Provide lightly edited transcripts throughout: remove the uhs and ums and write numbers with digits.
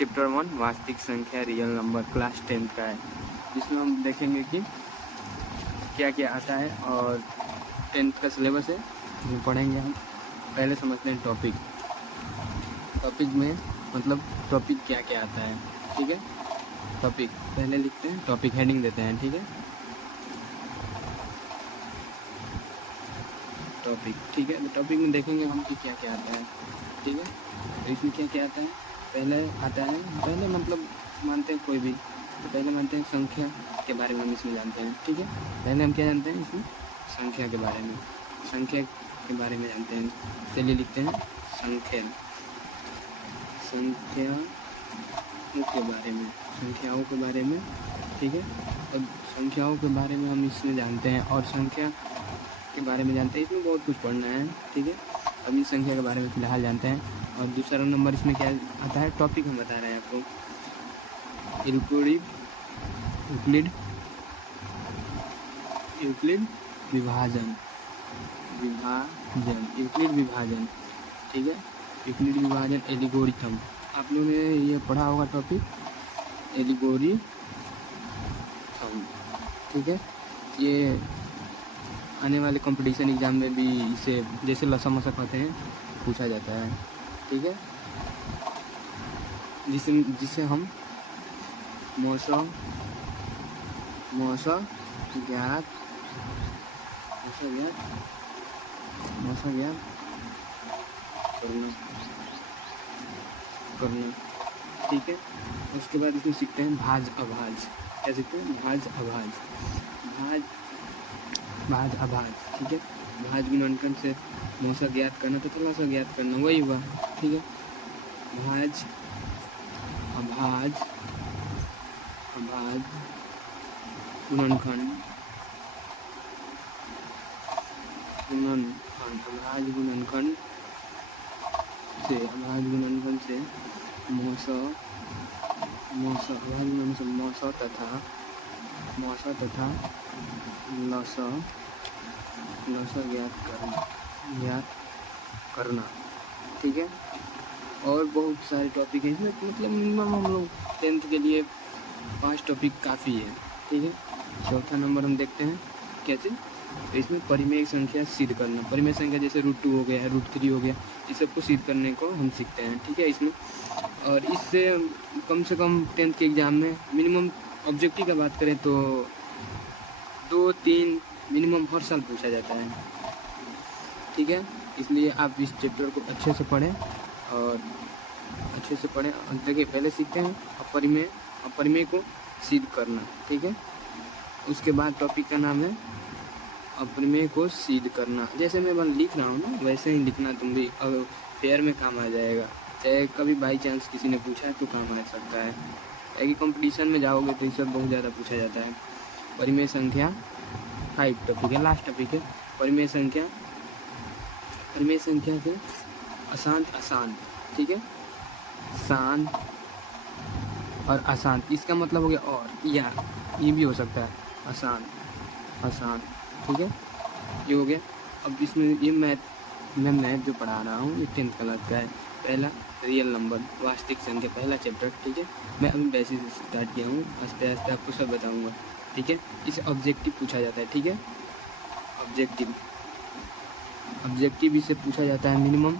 Chapter 1 वास्तविक संख्या real number class 10 का है, जिसमें हम देखेंगे कि क्या क्या आता है और 10th का सिलेबस है जो पढ़ेंगे हम। पहले समझते हैं टॉपिक में मतलब टॉपिक क्या क्या आता है। ठीक है, टॉपिक पहले लिखते हैं, टॉपिक हेडिंग देते हैं। ठीक है, टॉपिक। ठीक है, तो टॉपिक में देखेंगे हम कि क्या क्या आता है। ठीक है, तो इसमें क्या क्या आता है। पहले आता है, पहले मतलब मानते हैं कोई भी, तो पहले मानते हैं संख्या के बारे में हम इसमें जानते हैं। ठीक है, पहले हम क्या जानते हैं इसमें, संख्या के बारे में, संख्या के बारे में जानते हैं। चलिए लिखते हैं संख्या, संख्याओं के बारे में, संख्याओं के बारे में। ठीक है, अब संख्याओं के बारे में हम इसमें जानते हैं और संख्या के बारे में जानते हैं, इसमें बहुत कुछ पढ़ना है। ठीक है, अभी संख्या के बारे में फ़िलहाल जानते हैं। और दूसरा नंबर इसमें क्या आता है, टॉपिक हम बता रहे हैं आपको, यूक्लिड विभाजन, यूक्लिड विभाजन। ठीक है, यूक्लिड विभाजन, एल्गोरिथम। आप लोगों ने ये पढ़ा होगा टॉपिक एल्गोरिथम। ठीक है, ये आने वाले कंपटीशन एग्ज़ाम में भी इसे जैसे लसा मसा कहते हैं पूछा जाता है। ठीक है, जिसे हम मौसा ज्ञात करना। ठीक है, उसके बाद इसमें सीखते हैं भाज अभाज। क्या सीखते हैं, भाज अभाज। ठीक है, भाज गुणनखंड से मौसा ज्ञात करना तो तलाशा ज्ञात करना, वही हुआ। ठीक है, भाज अभाज गुणनखंड, अभाज गुणनखंड से मौसा तथा लसा ज्ञात करना। ठीक है, और बहुत सारे टॉपिक हैं इसमें, मतलब मिनिमम हम लोग 10th के लिए 5 टॉपिक काफ़ी है। ठीक है, चौथा नंबर हम देखते हैं कैसे, तो इसमें परिमेय संख्या सिद्ध करना। परिमेय संख्या जैसे √2 हो गया, √3 हो गया, इस सबको सिद्ध करने को हम सीखते हैं। ठीक है, इसमें और इससे कम से कम 10th के एग्ज़ाम में मिनिमम ऑब्जेक्टिव का बात करें तो 2-3 मिनिमम हर साल पूछा जाता है। ठीक है, इसलिए आप इस चैप्टर को अच्छे से पढ़ें और देखिए पहले सीखते हैं अपरिमेय को सिद्ध करना। ठीक है, उसके बाद टॉपिक का नाम है अपरिमेय को सिद्ध करना। जैसे मैं लिख रहा हूँ ना वैसे ही लिखना, तुम भी फेयर में काम आ जाएगा। चाहे कभी बाई चांस किसी ने पूछा है तो काम आ सकता है, कि कंपटीशन में जाओगे तो ये सब बहुत ज़्यादा पूछा जाता है। परिमेय संख्या 5 टॉपिक है, लास्ट टॉपिक है परिमेय संख्या से अशांत। ठीक है, शांत और अशांत, इसका मतलब हो गया और या ये भी हो सकता है अशांत। ठीक है, ये हो गया। अब इसमें ये मैथ जो पढ़ा रहा हूँ ये 10th क्लास का है। पहला रियल नंबर वास्तविक संख्या, पहला चैप्टर। ठीक है, मैं अभी बेसिस से स्टार्ट किया हूँ, आस्ते आस्ते आपको सब बताऊँगा। ठीक है, इसे ऑब्जेक्टिव पूछा जाता है। ठीक है, ऑब्जेक्टिव इसे पूछा जाता है मिनिमम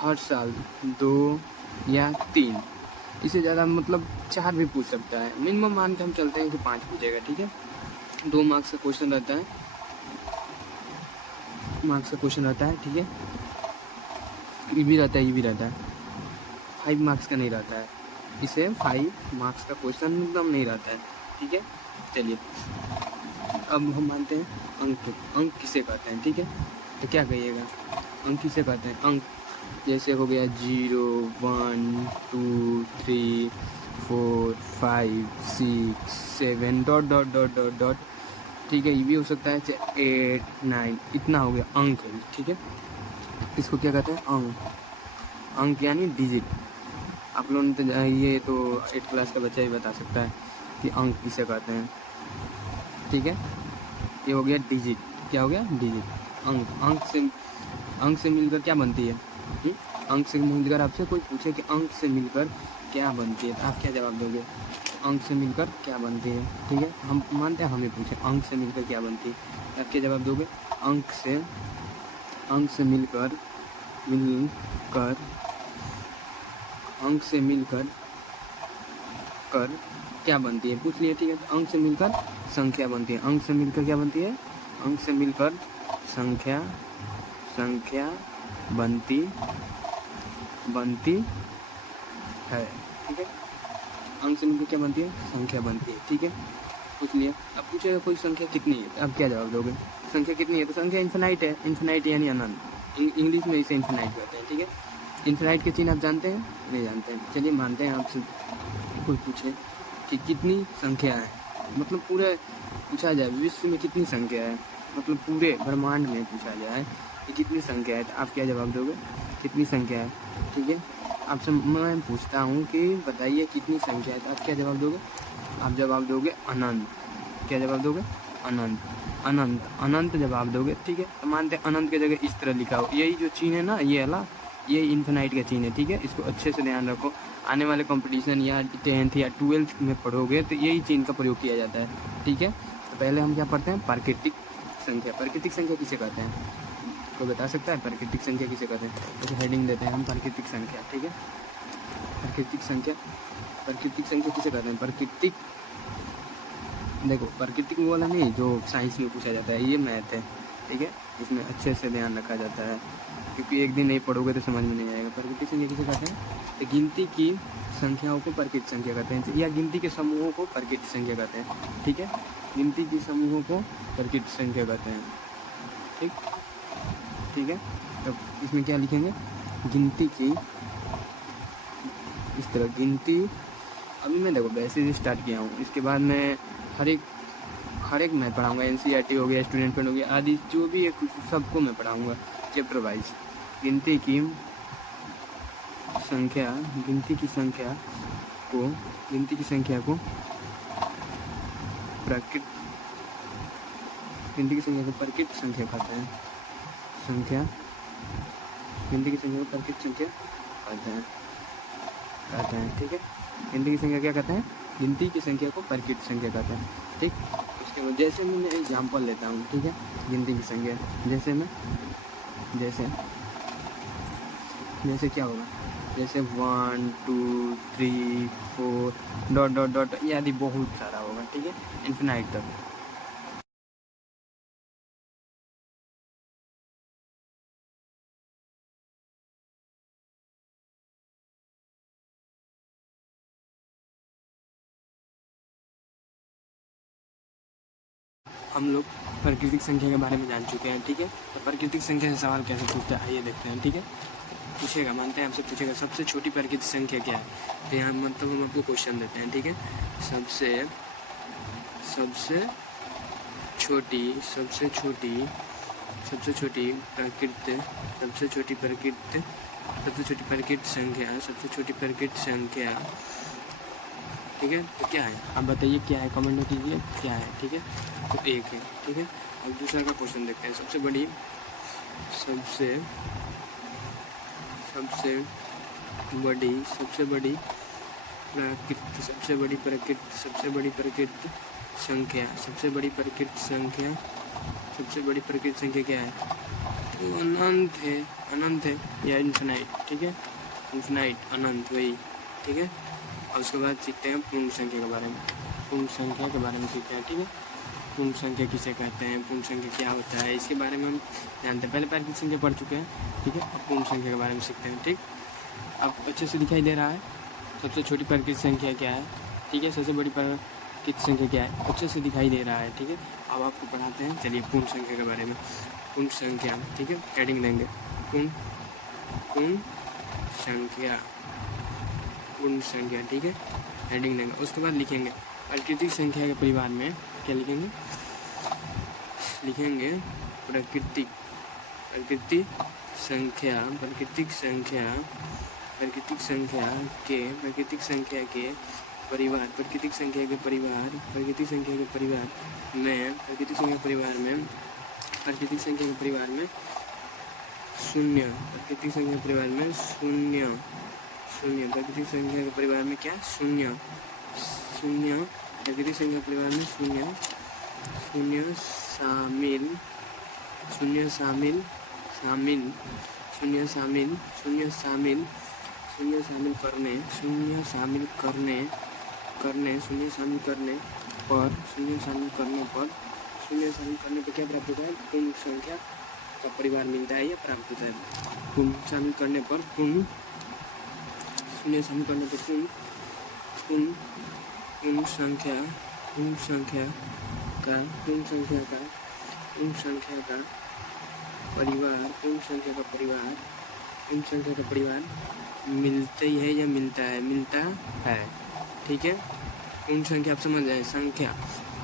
हर साल 2 या 3, इससे ज़्यादा मतलब 4 भी पूछ सकता है। मिनिमम मान के हम चलते हैं कि 5 पूछेगा। ठीक है, 2 मार्क्स का क्वेश्चन रहता है, ठीक है, ये भी रहता है 5 मार्क्स का नहीं रहता है, इसे 5 मार्क्स का क्वेश्चन एकदम नहीं रहता है। ठीक है, चलिए अब हम मानते हैं अंक किसे कहते हैं। ठीक है, तो क्या कहिएगा, अंक किसे कहते हैं। अंक जैसे हो गया 0, 1, 2, 3, 4, 5, 6, 7 ... ठीक है, ये भी हो सकता है 8, 9, इतना हो गया अंक है। ठीक है, इसको क्या कहते हैं, अंक यानी डिजिट। आप लोगों ने तो ये तो 8th क्लास का बच्चा ही बता सकता है कि अंक किसे कहते हैं। ठीक है, ये हो गया डिजिट। क्या हो गया, डिजिट। अंक से मिलकर क्या बनती है। अंक से मिलकर आपसे कोई पूछे कि अंक से मिलकर क्या बनती है, तो आप क्या जवाब दोगे? अंक से मिलकर क्या बनती है, ठीक है। हम मानते हैं हमें पूछे अंक से मिलकर क्या बनती है, आप क्या जवाब दोगे? अंक से मिलकर अंक से मिलकर क्या बनती है, पूछ लिए, ठीक है। तो अंक से मिलकर संख्या बनती है। अंक से मिलकर क्या बनती है? अंक से मिलकर संख्या बनती है, ठीक है। अंक से मिलकर क्या बनती है? संख्या बनती है, ठीक है। पूछ लिया। अब पूछेगा कोई संख्या कितनी है, अब क्या जवाब दोगे? संख्या कितनी है, तो संख्या इन्फिनाइट है। इन्फिनाइट यानी अनंत, इंग्लिश में इसे इन्फिनाइट कहते हैं, ठीक है। इन्फिनाइट के चिन्ह आप जानते हैं? नहीं जानते हैं। चलिए मानते हैं आपसे कोई पूछे कि कितनी संख्या है, मतलब पूरे पूछा जाए विश्व में कितनी संख्या है, मतलब पूरे ब्रह्मांड में पूछा जाए कि कितनी संख्या है, तो आप क्या जवाब दोगे? कितनी संख्या है, ठीक है। आपसे मैं पूछता हूँ कि बताइए कितनी संख्या है, तो आप क्या जवाब दोगे? आप जवाब दोगे अनंत। क्या जवाब दोगे? अनंत जवाब दोगे, ठीक है। तो मानते हैं अनंत की जगह इस तरह लिखा हो, यही जो चिन्ह है ना, ये इन्फिनाइट का चिन्ह है, ठीक है। इसको अच्छे से ध्यान रखो, आने वाले कंपटीशन या 10th या 12th में पढ़ोगे तो यही चिन्ह का प्रयोग किया जाता है, ठीक है। तो पहले हम क्या पढ़ते हैं? प्राकृतिक संख्या। प्राकृतिक संख्या किसे कहते हैं, कोई बता सकता है? प्राकृतिक संख्या किसे कहते हैं? तो हेडिंग देते हैं हम प्राकृतिक संख्या, ठीक है। प्राकृतिक संख्या किसे कहते हैं? प्राकृतिक, देखो प्राकृतिक वाला नहीं जो साइंस में पूछा जाता है, ये मैथ है, ठीक है। इसमें अच्छे से ध्यान रखा जाता है, क्योंकि एक दिन नहीं पढ़ोगे तो समझ में नहीं आएगा। प्राकृतिक संख्या किसे कहते हैं? तो गिनती की संख्याओं को प्राकृतिक संख्या कहते हैं, या गिनती के समूहों को प्राकृतिक संख्या कहते हैं, ठीक है। गिनती के समूहों को प्राकृतिक संख्या कहते हैं, ठीक है। तो इसमें क्या लिखेंगे? गिनती की, इस तरह गिनती, अभी मैं देखो वैसे ही स्टार्ट किया हूँ, इसके बाद मैं हर एक मैं पढ़ाऊँगा। NCERT हो गया, स्टूडेंट फ्रेंड हो गया, आदि जो भी है कुछ सबको मैं पढ़ाऊँगा चैप्टर वाइज। गिनती की संख्या को प्राकृतिक संख्या कहते हैं। गिनती की संख्या को प्राकृतिक संख्या कहते हैं, ठीक है। गिनती की संख्या क्या कहते हैं? गिनती की संख्या को प्राकृतिक संख्या कहते हैं, ठीक। उसके बाद जैसे मैं एग्जाम्पल लेता हूँ, ठीक है। गिनती की संख्या जैसे क्या होगा? जैसे 1 2 3 4 डॉट आदि बहुत सारा होगा, ठीक है, इन्फिनाइट तक। हम लोग प्राकृतिक संख्या के बारे में जान चुके हैं, ठीक है। तो प्राकृतिक संख्या से सवाल कैसे पूछते हैं, आइए देखते हैं, ठीक है। पूछेगा, मानते हैं आपसे पूछेगा सबसे छोटी प्राकृतिक संख्या क्या है, तो यहाँ मतलब हम आपको क्वेश्चन देते हैं, ठीक है। सबसे छोटी प्राकृतिक संख्या, ठीक है। तो क्या है, आप बताइए क्या है, कमेंट में कीजिए क्या है, ठीक है। तो 1 है, ठीक है। अब दूसरा का क्वेश्चन देखते हैं। सबसे बड़ी प्राकृतिक संख्या क्या है? तो अनंत है या इन्फिनाइट, ठीक है। इन्फिनाइट, अनंत, वही, ठीक है। और उसके बाद सीखते हैं पूर्ण संख्या के बारे में। सीखते हैं, ठीक है। पूर्ण संख्या किसे कहते हैं, पूर्ण संख्या क्या होता है, इसके बारे में हम जानते हैं। पहले प्राकृतिक संख्या पढ़ चुके हैं, ठीक है। अब पूर्ण संख्या के बारे में सीखते हैं, ठीक। अब अच्छे से दिखाई दे रहा है सबसे छोटी प्राकृतिक संख्या क्या है, ठीक है। सबसे बड़ी प्राकृतिक संख्या क्या है, अच्छे से दिखाई दे रहा है, ठीक है। अब आपको पढ़ाते हैं, चलिए पूर्ण संख्या के बारे में। पूर्ण संख्या, ठीक है, हेडिंग देंगे पूर्ण संख्या, ठीक है, हेडिंग देंगे। उसके बाद लिखेंगे प्राकृतिक संख्या के परिवार में क्या लिखेंगे? प्राकृतिक संख्या के परिवार में शून्य, प्राकृतिक संख्या के परिवार में क्या शून्य, शून्य प्राकृतिक संख्या के परिवार में शून्य, शून्य शामिल, शून्य शामिल, शामिल, शून्य शामिल, शून्य शामिल, शून्य शामिल करने, शून्य शामिल करने, करने, शून्य शामिल करने पर, शून्य शामिल करने पर, शून्य शामिल करने पर क्या प्राप्त होता है, पूर्ण संख्या का परिवार मिलता है या प्राप्त होता है। पूर्ण शामिल करने पर पूर्ण, शून्य शामिल करने पर पूर्ण, पूर्ण, पूर्ण संख्या, पूर्ण संख्या का, पूर्ण संख्या का, पूर्ण संख्या का परिवार, पूर्ण संख्या का परिवार, पूर्ण संख्या का परिवार मिलता ही है या मिलता है, मिलता है। ठीक है, पूर्ण संख्या आप समझ जाए, संख्या,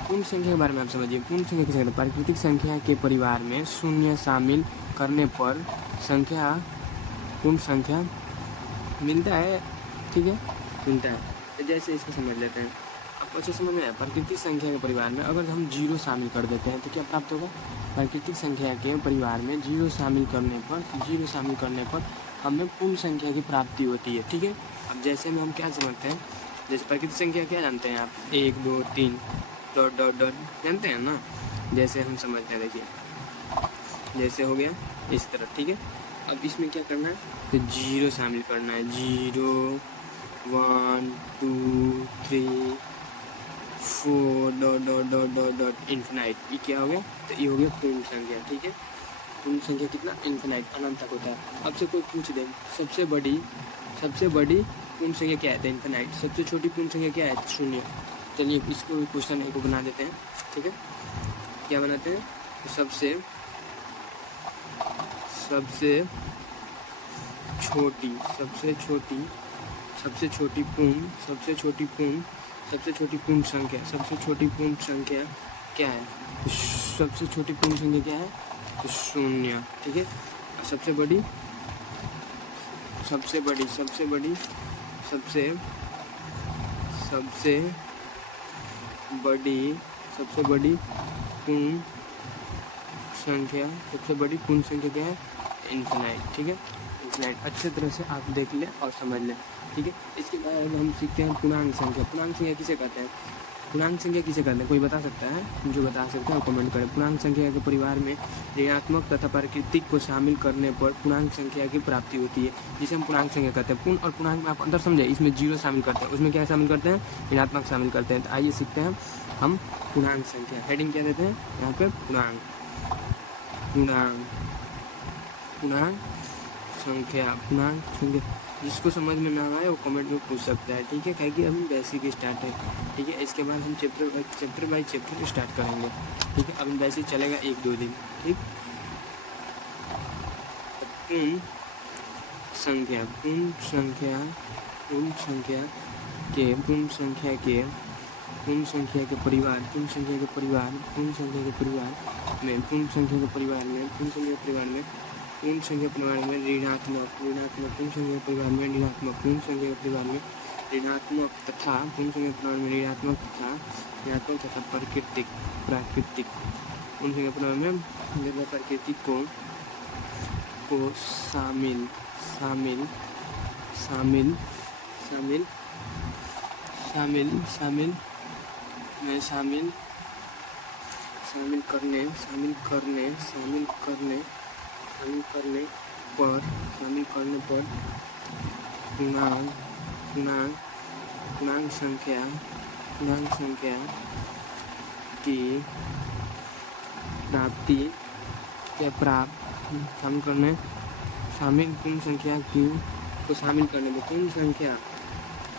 पूर्ण संख्या के बारे में आप समझिए। पूर्ण संख्या किसे कहते हैं, प्राकृतिक संख्या के परिवार में शून्य शामिल करने पर संख्या, पूर्ण संख्या मिलता है। ठीक है, मिलता है। तो जैसे इसको समझ लेते हैं, आपको अच्छे समझ में आया। प्राकृतिक संख्या के परिवार में अगर हम जीरो शामिल कर देते हैं तो क्या प्राप्त होगा, प्राकृतिक संख्या के परिवार में जीरो शामिल करने पर, जीरो शामिल करने पर हमें पूर्ण संख्या की प्राप्ति होती है। ठीक है, अब जैसे में हम क्या समझते हैं, जैसे प्राकृतिक संख्या क्या जानते हैं आप, 1 2 3 डॉट डॉट डॉट जानते हैं ना, जैसे हम समझते हैं, देखिए जैसे हो गया इस तरह। ठीक है, अब इसमें क्या करना है, तो जीरो शामिल करना है, 0 1 2 3 4 dot dot dot dot dot infinite, ये क्या हो गया, तो ये हो गया पूर्ण संख्या। ठीक है, पूर्ण संख्या कितना, इन्फिनाइट, अनंत तक होता है। अब से कोई पूछ दे सबसे बड़ी पूर्ण संख्या क्या है, तो इन्फिनाइट। सबसे छोटी पूर्ण संख्या क्या है, शून्य। चलिए इसको क्वेश्चन को बना देते हैं। ठीक है, क्या बनाते हैं, सबसे छोटी, सबसे छोटी, सबसे छोटी पूर्ण, सबसे छोटी पूर्ण, सबसे छोटी पूर्ण संख्या, सबसे छोटी पूर्ण संख्या क्या है, तो सबसे छोटी पूर्ण संख्या क्या है, तो शून्य। ठीक है, सबसे बड़ी, सबसे बड़ी, सबसे बड़ी, सबसे सबसे बड़ी, सबसे बड़ी पूर्ण संख्या, सबसे बड़ी पूर्ण संख्या क्या है, इन्फिनाइट। ठीक है, इन्फिनाइट अच्छे तरह से आप देख लें और समझ लें। ठीक है, इसके बाद हम सीखते हैं पूर्णांक संख्या। पूर्णांक संख्या किसे कहते हैं, पूर्णांक संख्या किसे कहते हैं, कोई बता सकता है, जो बता सकता है वो कमेंट करें। पूर्णांक संख्या के परिवार में ऋणात्मक तथा प्राकृतिक को शामिल करने पर पूर्णांक संख्या की प्राप्ति होती है, जिसे हम पूर्णांक संख्या कहते हैं। पूर्ण और पूर्णांक में आप अंतर समझे, इसमें जीरो शामिल करते हैं, उसमें क्या शामिल करते हैं, ऋणात्मक शामिल करते हैं। तो आइए सीखते हैं हम पूर्णांक संख्या। हेडिंग क्या देते हैं यहाँ पे, पूर्णांक, पूर्णांक, पूर्णांक संख्या, पूर्णांक संख्या। जिसको समझ में ना आए वो कमेंट में पूछ सकता है। ठीक है, क्या कि अभी बेसिक स्टार्ट है। ठीक है, इसके बाद हम चैप्टर बाई चैप्टर स्टार्ट करेंगे। ठीक है, अभी बेसिक चलेगा 1-2 दिन। ठीक, पूर्ण संख्या, पूर्ण संख्या, पूर्ण संख्या के, पूर्ण संख्या के, पूर्ण संख्या के परिवार, पूर्ण संख्या के परिवार, पूर्ण संख्या के परिवार में, पूर्ण संख्या के परिवार में, पूर्ण संख्या के परिवार में, पूर्ण संख्या परिवार में ऋणात्मक, ऋणात्मक, पूर्ण संख्या परिवार में ऋणात्मक, पूर्ण संख्या परिवार में ऋणात्मक तथा, पूर्ण संख्या परिवार में ऋणात्मक तथा, ऋणात्मक तथा प्राकृतिक, प्राकृतिक, पूर्ण संख्या परिवार में प्राकृतिक को शामिल, शामिल, शामिल, शामिल, शामिल, शामिल में शामिल, शामिल करने, शामिल करने, शामिल करने, शामिल करने पर, शामिल करने पर पूर्णांक, पूर्णांक, पूर्णांक संख्या, पूर्णांक संख्या की प्राप्ति के प्राप्त, शामिल करने, शामिल पूर्ण संख्या की को शामिल करने पर पूर्ण संख्या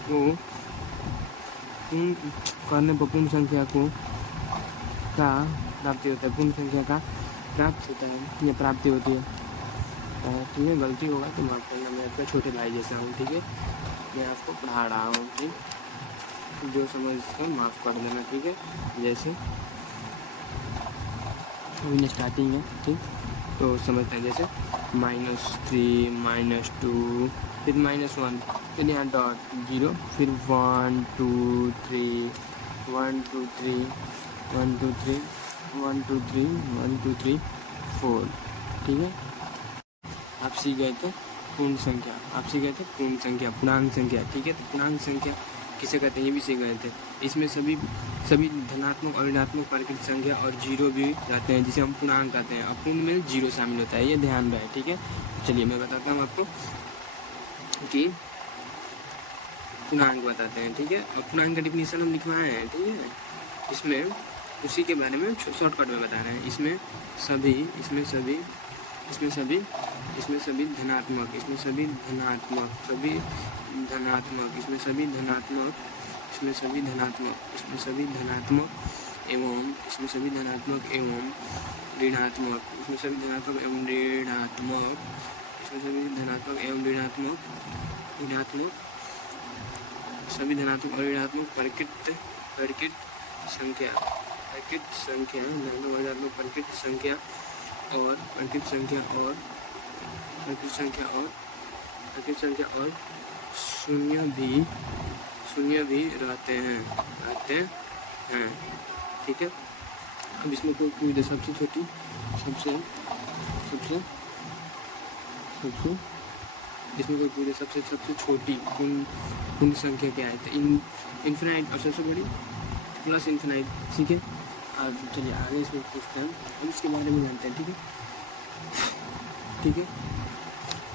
को, पूर्ण करने पर पूर्ण संख्या को का प्राप्ति होता है, पूर्ण संख्या का प्राप्त होता है या प्राप्ति होती है। ठीक है, गलती होगा तो माफ करना, मैं आपका छोटे भाई जैसा हूँ। ठीक है, मैं आपको पढ़ा रहा हूँ। ठीक, जो समझ कर माफ़ कर देना। ठीक है, जैसे अभी स्टार्टिंग है। ठीक, तो समझते हैं, जैसे -3 -2 फिर -1, फिर यहाँ डॉट 0, फिर 1 2 3 1 2 3 1 2 3 1 2 3 1 2 3 4। ठीक है, आप सीख गए थे पूर्ण संख्या, आप सीख गए थे पूर्ण संख्या, पूर्णांक संख्या, ठीक है। तो पूर्णांक संख्या किसे कहते हैं ये भी सीख गए थे। इसमें सभी धनात्मक और ऋणात्मक प्राकृतिक संख्या और जीरो भी रहते हैं, जिसे हम पूर्णांक कहते हैं। और पूर्ण में जीरो शामिल होता है, ये ध्यान रहे, ठीक है। चलिए मैं बताता हूँ आपको कि पूर्णांक बताते हैं, ठीक है। और पूर्णांक का डिफिनीशन हम लिखवाए हैं, ठीक है। इसमें उसी के बारे में शॉर्टकट में बता रहे हैं। इसमें सभी धनात्मक, इसमें सभी धनात्मक, इसमें सभी धनात्मक, इसमें सभी धनात्मक, इसमें सभी धनात्मक, इसमें सभी धनात्मक एवं इसमें सभी धनात्मक एवं ऋणात्मक, इसमें सभी धनात्मक एवं ऋणात्मक, इसमें सभी धनात्मक एवं ऋणात्मक सभी धनात्मक और ऋणात्मक प्राकृतिक संख्या, प्राकृतिक संख्या और शून्य भी रहते हैं, ठीक है। अब इसमें कोई पूछ दे सबसे छोटी, सबसे इसमें कोई पूछ दे सबसे छोटी पूर्ण संख्या क्या है, तो इन्फिनाइट, और सबसे बड़ी प्लस इन्फिनाइट, ठीक है। अब चलिए आगे इसमें पूछते हैं, हम इसके बारे में जानते हैं, ठीक है।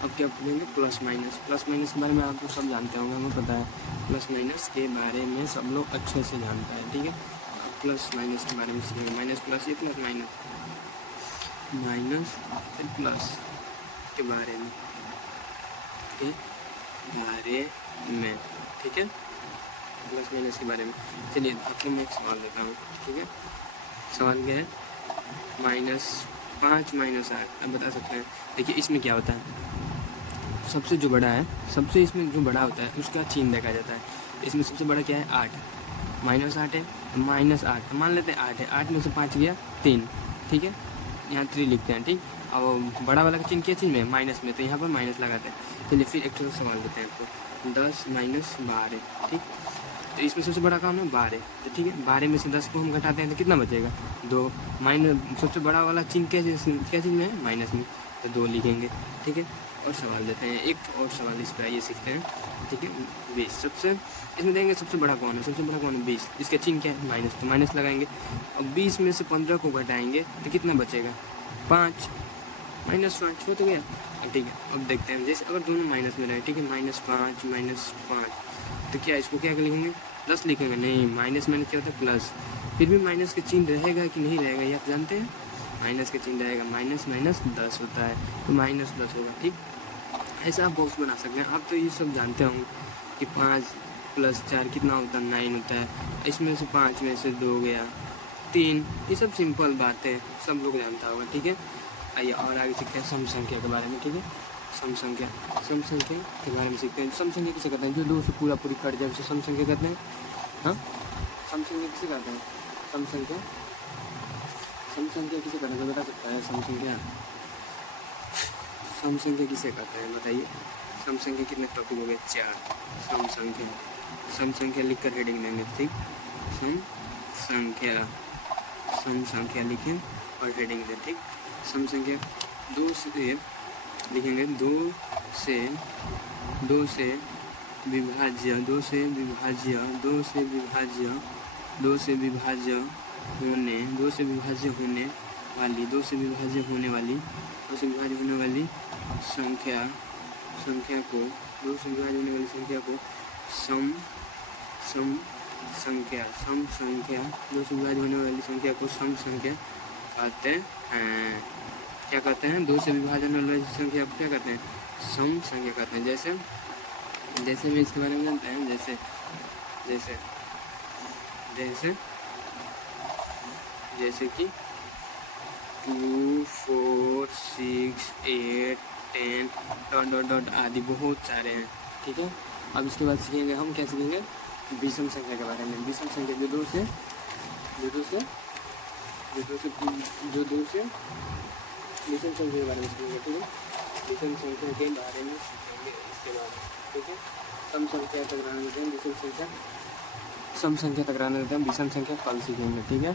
अब क्या पूछेंगे, प्लस माइनस के बारे में आपको सब जानते होंगे, हमें पता है प्लस माइनस के बारे में सब लोग अच्छे से जानते हैं, ठीक है। अब प्लस माइनस के बारे में सीखेंगे, माइनस प्लस, ये प्लस माइनस फिर प्लस के बारे में, ठीक है, प्लस माइनस के बारे में। चलिए आपको मैं एक सवाल देता हूँ, ठीक है। सवाल क्या है, -5 -8, अब बता सकते हैं। देखिए इसमें क्या होता है, सबसे जो बड़ा है, सबसे इसमें जो बड़ा होता है उसका चिन्ह देखा जाता है। इसमें सबसे बड़ा क्या है, 8, -8 है, -8 मान लेते हैं 8 है, 8 में से 5 गया 3, ठीक है, यहाँ 3 लिखते हैं, ठीक। अब बड़ा वाला का चिन्ह क्या चीज़ में, माइनस में, तो यहाँ पर माइनस लगाते हैं। चलिए फिर एक सवाल देते हैं आपको, 10 - 12, ठीक। तो इसमें सबसे बड़ा काम है 12, तो ठीक है, 12 में से 10 को हम घटाते हैं तो कितना बचेगा, 2। माइनस सबसे बड़ा वाला चिन्ह क्या चीज़ में है, माइनस में, तो 2 लिखेंगे, ठीक है। और सवाल देते हैं, एक और सवाल इस पर आइए सीखते हैं, ठीक है। 20, सबसे इसमें देंगे सबसे बड़ा कौन है, 20, इसका चिन्ह क्या है, माइनस, तो माइनस लगाएंगे। अब 20 में से 15 को घटाएंगे तो कितना बचेगा, 5, -5 हो तो गया, ठीक है। अब देखते हैं, जैसे अगर दोनों माइनस में रहे, ठीक है, -5 तो क्या इसको क्या लिखेंगे, 10 लिखेंगे, नहीं, माइनस क्या होता है, प्लस। फिर भी माइनस का चिन्ह रहेगा कि नहीं रहेगा, ये आप जानते हैं, माइनस का चिन्ह रहेगा, -10 होता है, तो -10 होगा, ठीक। ऐसा आप बॉक्स बना सकते हैं। आप तो ये सब जानते होंगे कि 5 + 4 कितना होता है, 9 होता है। इसमें से 5 में से 2 गया 3, ये सब सिंपल बात है, सब लोग जानता होगा, ठीक है। आइए और आगे सीखते हैं सम संख्या के बारे में, ठीक है। सम संख्या के बारे में सीखते हैं। सम संख्या किसे कहते हैं, जो 2 से पूरी कट जाए उसे सम संख्या कहते हैं। हाँ, सम संख्या किसे कहते हैं, सम संख्या किसे कहते हैं, बता सकता है सम संख्या किसे कहते हैं, बताइए। सम संख्या कितने टॉपिक हो गए, 4। सम संख्या लिखकर हेडिंग देंगे, ठीक। सम संख्या लिखें और हेडिंग दें, ठीक। सम संख्या 2 से लिखेंगे, 2 से विभाज्य होने वाली संख्या को सम संख्या कहते हैं। क्या कहते हैं, 2 से विभाजन होने वाली संख्या को क्या कहते हैं, सम संख्या कहते हैं। जैसे मैं इसके बारे में जानते हैं, जैसे कि 2, 4, 6, 8, 10 ... आदि बहुत सारे हैं, ठीक है। अब इसके बाद सीखेंगे हम, क्या सीखेंगे, विषम संख्या के बारे में। विषम संख्या जो दो से विषम संख्या के बारे में सीखेंगे, ठीक है। विषम संख्या के बारे में सीखेंगे इसके बाद, ठीक है। सम संख्या तक रहने देते हैं, विषम संख्या सम संख्या तक रहने देते हैं, विषम संख्या कल सीखेंगे, ठीक है।